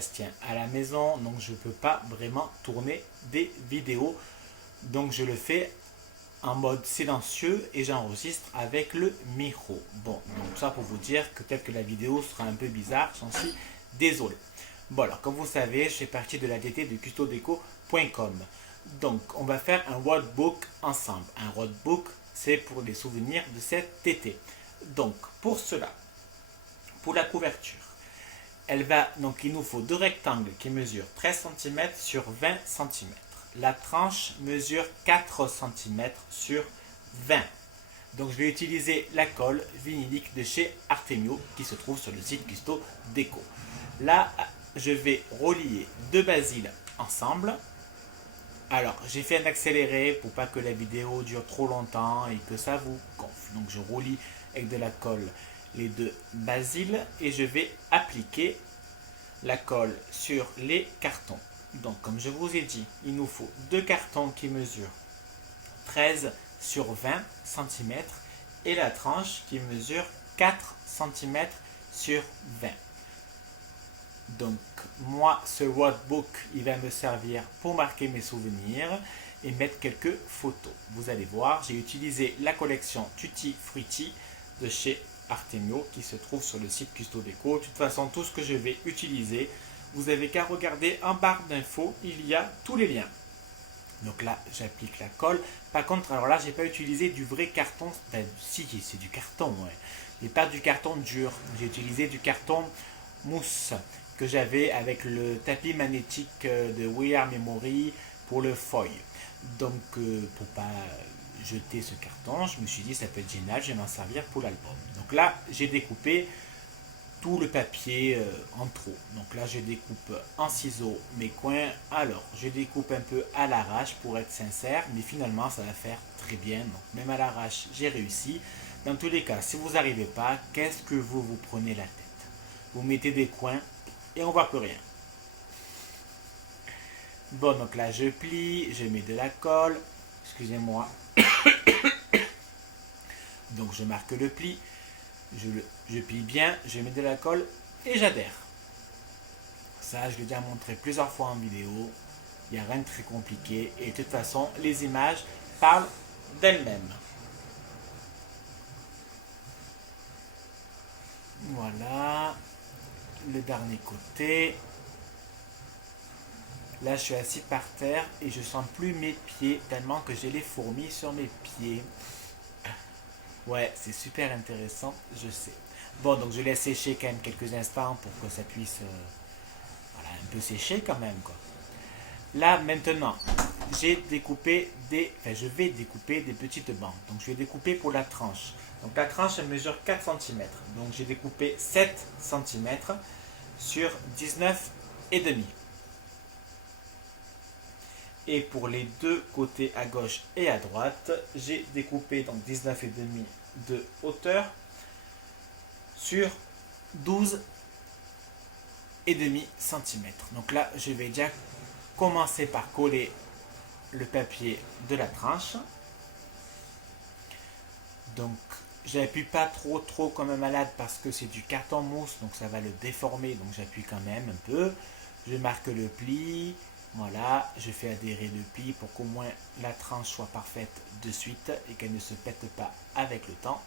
Sébastien à la maison, donc je ne peux pas vraiment tourner des vidéos. Donc je le fais en mode silencieux et j'enregistre avec le micro. Bon, donc ça pour vous dire que peut-être que la vidéo sera un peu bizarre, j'en suis désolé. Bon alors, comme vous savez, je fais partie de la DT de custodeco.com. Donc on va faire un roadbook ensemble. Un roadbook, c'est pour les souvenirs de cet été. Donc pour cela, pour la couverture, donc il nous faut deux rectangles qui mesurent 13 cm sur 20 cm. La tranche mesure 4 cm sur 20. Donc je vais utiliser la colle vinylique de chez Artemio qui se trouve sur le site Custo Déco. Là, je vais relier deux basiles ensemble. Alors, j'ai fait un accéléré pour pas que la vidéo dure trop longtemps et que ça vous gonfle. Donc je relie avec de la colle les deux basiles et je vais appliquer la colle sur les cartons. Donc comme je vous ai dit, il nous faut deux cartons qui mesurent 13 sur 20 cm et la tranche qui mesure 4 cm sur 20. Donc moi, ce roadbook, il va me servir pour marquer mes souvenirs et mettre quelques photos. Vous allez voir, j'ai utilisé la collection Tutti Frutti de chez Artemio qui se trouve sur le site Custo Déco. De toute façon, tout ce que je vais utiliser, vous n'avez qu'à regarder en barre d'infos, il y a tous les liens. Donc là, j'applique la colle. Par contre, alors là, j'ai pas utilisé du vrai carton. Ben, si, c'est du carton, ouais. Mais pas du carton dur. J'ai utilisé du carton mousse que j'avais avec le tapis magnétique de We Are Memory pour le foil. Donc, pour pas jeter ce carton, je me suis dit ça peut être génial, je vais m'en servir pour l'album. Donc là, j'ai découpé tout le papier en trop. Donc là, je découpe en ciseaux mes coins. Alors, je découpe un peu à l'arrache pour être sincère, mais finalement, ça va faire très bien. Donc, même à l'arrache, j'ai réussi. Dans tous les cas, si vous n'arrivez pas, qu'est-ce que vous prenez la tête? Vous mettez des coins et on voit plus rien. Bon, donc là, je plie, je mets de la colle. Excusez-moi. Donc, je marque le pli. Je plie bien, je mets de la colle et j'adhère. Ça, je l'ai déjà montré plusieurs fois en vidéo. Il n'y a rien de très compliqué. Et de toute façon, les images parlent d'elles-mêmes. Voilà. Le dernier côté. Là, je suis assis par terre et je sens plus mes pieds tellement que j'ai les fourmis sur mes pieds. Ouais, c'est super intéressant, je sais. Bon, donc je laisse sécher quand même quelques instants pour que ça puisse voilà, un peu sécher quand même, quoi. Là, maintenant, je vais découper des petites bandes. Donc, je vais découper pour la tranche. Donc, la tranche, elle mesure 4 cm. Donc, j'ai découpé 7 cm sur 19,5. Et pour les deux côtés à gauche et à droite, j'ai découpé donc 19,5 de hauteur sur 12,5 cm. Donc là, je vais déjà commencer par coller le papier de la tranche. Donc, j'appuie pas trop comme un malade parce que c'est du carton mousse, donc ça va le déformer. Donc, j'appuie quand même un peu. Je marque le pli. Voilà, je fais adhérer le pli pour qu'au moins la tranche soit parfaite de suite et qu'elle ne se pète pas avec le temps.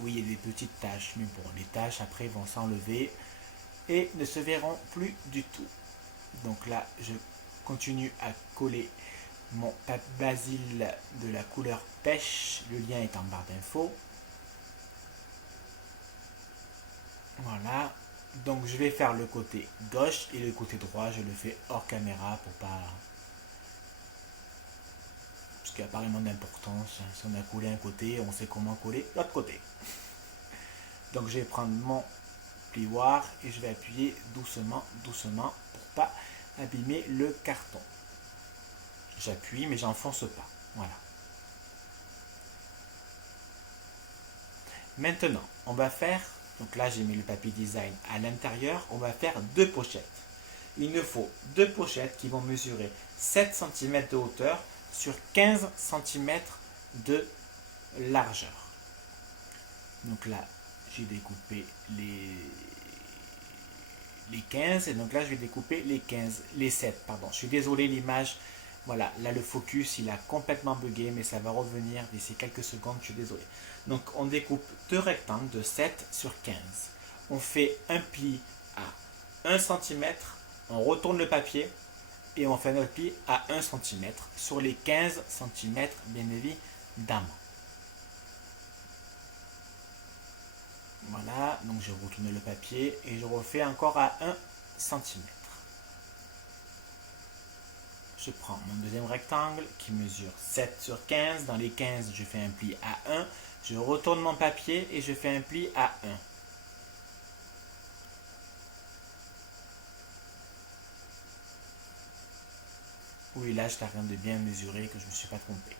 Oui, il y a des petites taches, mais bon, les taches après vont s'enlever et ne se verront plus du tout. Donc là, je continue à coller mon basil de la couleur pêche. Le lien est en barre d'infos. Voilà. Donc je vais faire le côté gauche et le côté droit, je le fais hors caméra pour pas... Parce qu'il n'y a pas vraiment d'importance. Si on a collé un côté, on sait comment coller l'autre côté. Donc je vais prendre mon plioir et je vais appuyer doucement pour pas abîmer le carton. J'appuie mais j'enfonce pas. Voilà. Maintenant, on va faire, donc là j'ai mis le papier design à l'intérieur, on va faire deux pochettes. Il nous faut deux pochettes qui vont mesurer 7 cm de hauteur sur 15 cm de largeur. Donc là, j'ai découpé les 15 et donc là je vais découper les 7 pardon. Je suis désolé, l'image, voilà, là le focus il a complètement bugué, mais ça va revenir d'ici quelques secondes, je suis désolé. Donc on découpe deux rectangles de 7 sur 15. On fait un pli à 1 cm, on retourne le papier et on fait notre pli à 1 cm sur les 15 cm bien évidemment. Voilà, donc je retourne le papier et je refais encore à 1 cm. Je prends mon deuxième rectangle qui mesure 7 sur 15. Dans les 15, je fais un pli à 1. Je retourne mon papier et je fais un pli à 1. Oui, là, je t'arrête de bien mesurer que je ne me suis pas trompé.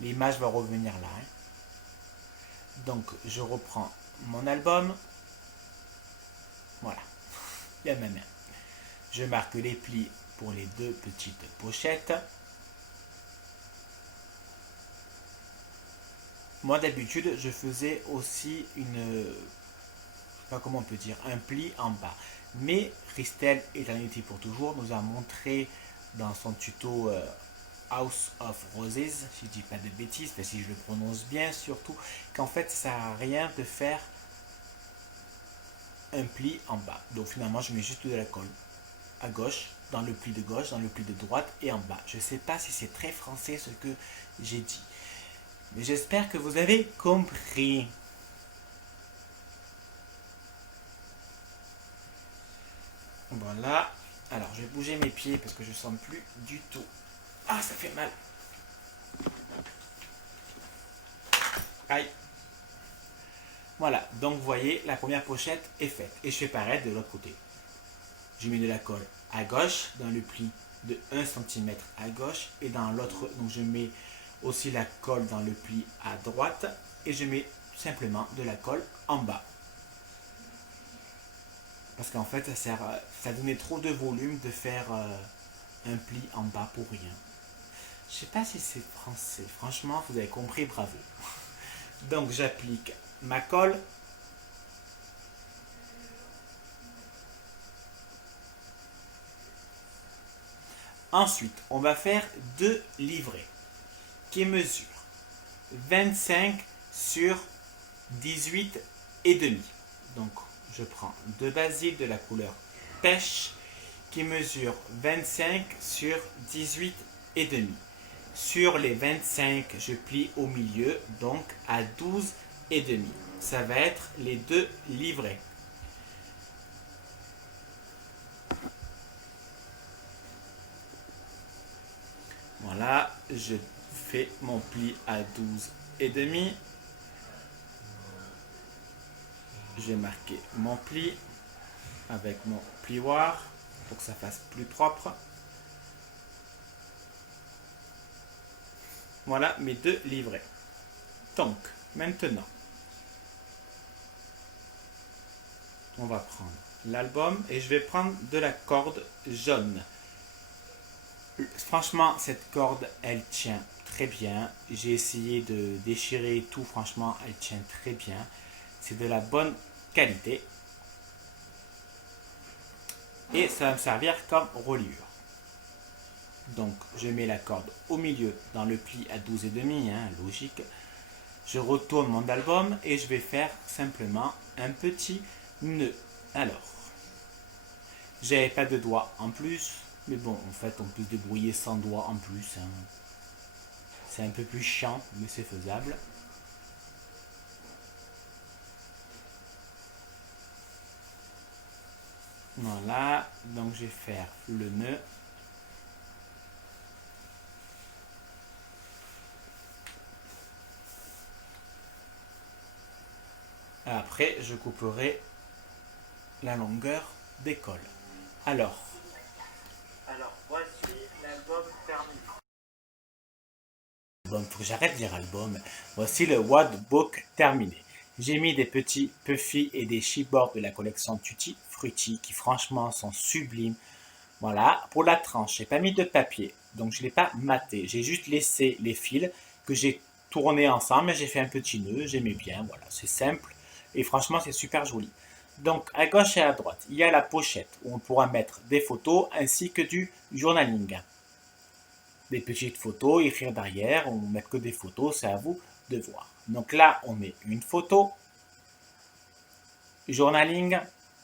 L'image va revenir là. Donc, je reprends mon album. Voilà, il y a ma main. Je marque les plis pour les deux petites pochettes. Moi, d'habitude, je faisais aussi une... je sais pas comment on peut dire, un pli en bas. Mais Christelle, Eternity pour toujours, nous a montré dans son tuto House of Roses, si je dis pas de bêtises, mais si je le prononce bien surtout, qu'en fait ça sert à rien de faire un pli en bas. Donc finalement je mets juste de la colle à gauche, dans le pli de gauche, dans le pli de droite et en bas. Je ne sais pas si c'est très français ce que j'ai dit, mais j'espère que vous avez compris. Voilà. Alors je vais bouger mes pieds parce que je ne sens plus du tout. Ah, ça fait mal. Aïe. Voilà, donc vous voyez, la première pochette est faite. Et je fais pareil de l'autre côté. Je mets de la colle à gauche, dans le pli de 1 cm à gauche. Et dans l'autre, donc je mets aussi la colle dans le pli à droite. Et je mets simplement de la colle en bas. Parce qu'en fait, ça donnait trop de volume de faire un pli en bas pour rien. Je sais pas si c'est français. Franchement, vous avez compris, bravo. Donc j'applique ma colle. Ensuite, on va faire deux livrets qui mesurent 25 sur 18 et demi. Donc je prends deux basiques de la couleur pêche qui mesurent 25 sur 18 et demi. Sur les 25, je plie au milieu, donc à 12 et demi. Ça va être les deux livrets. Voilà, je fais mon pli à 12 et demi. J'ai marqué mon pli avec mon plioir pour que ça fasse plus propre. Voilà mes deux livrets. Donc, maintenant, on va prendre l'album et je vais prendre de la corde jaune. Franchement, cette corde, elle tient très bien. J'ai essayé de déchirer tout, franchement, elle tient très bien. C'est de la bonne qualité. Et ça va me servir comme reliure. Donc, je mets la corde au milieu dans le pli à 12 et demi, hein, logique. Je retourne mon album et je vais faire simplement un petit nœud. Alors, j'avais pas de doigts en plus, mais bon, en fait, on peut se débrouiller sans doigts en plus. Hein. C'est un peu plus chiant, mais c'est faisable. Voilà, donc je vais faire le nœud. Après, je couperai la longueur des cols. Alors voici l'album terminé. Bon, faut que j'arrête de dire album. Voici le Wordbook terminé. J'ai mis des petits puffy et des chipboards de la collection Tutti Frutti qui franchement sont sublimes. Voilà, pour la tranche, j'ai pas mis de papier, donc je ne l'ai pas maté. J'ai juste laissé les fils que j'ai tournés ensemble et j'ai fait un petit nœud, j'aimais bien, voilà, c'est simple. Et franchement, c'est super joli. Donc, à gauche et à droite, il y a la pochette où on pourra mettre des photos ainsi que du journaling. Des petites photos, écrire derrière, ou mettre que des photos, c'est à vous de voir. Donc là, on met une photo, journaling,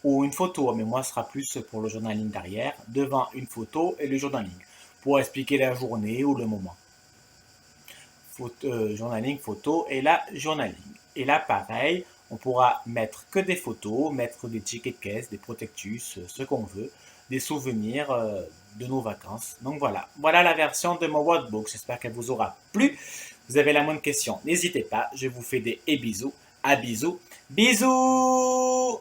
ou une photo, mais moi ce sera plus pour le journaling derrière, devant une photo et le journaling, pour expliquer la journée ou le moment. Journaling, photo et la journaling. Et là, pareil, on pourra mettre que des photos, mettre des tickets de caisse, des protectus, ce qu'on veut, des souvenirs de nos vacances. Donc voilà, voilà la version de mon Wordbook. J'espère qu'elle vous aura plu. Vous avez la moindre question, n'hésitez pas. Je vous fais des bisous. À bisous. Bisous!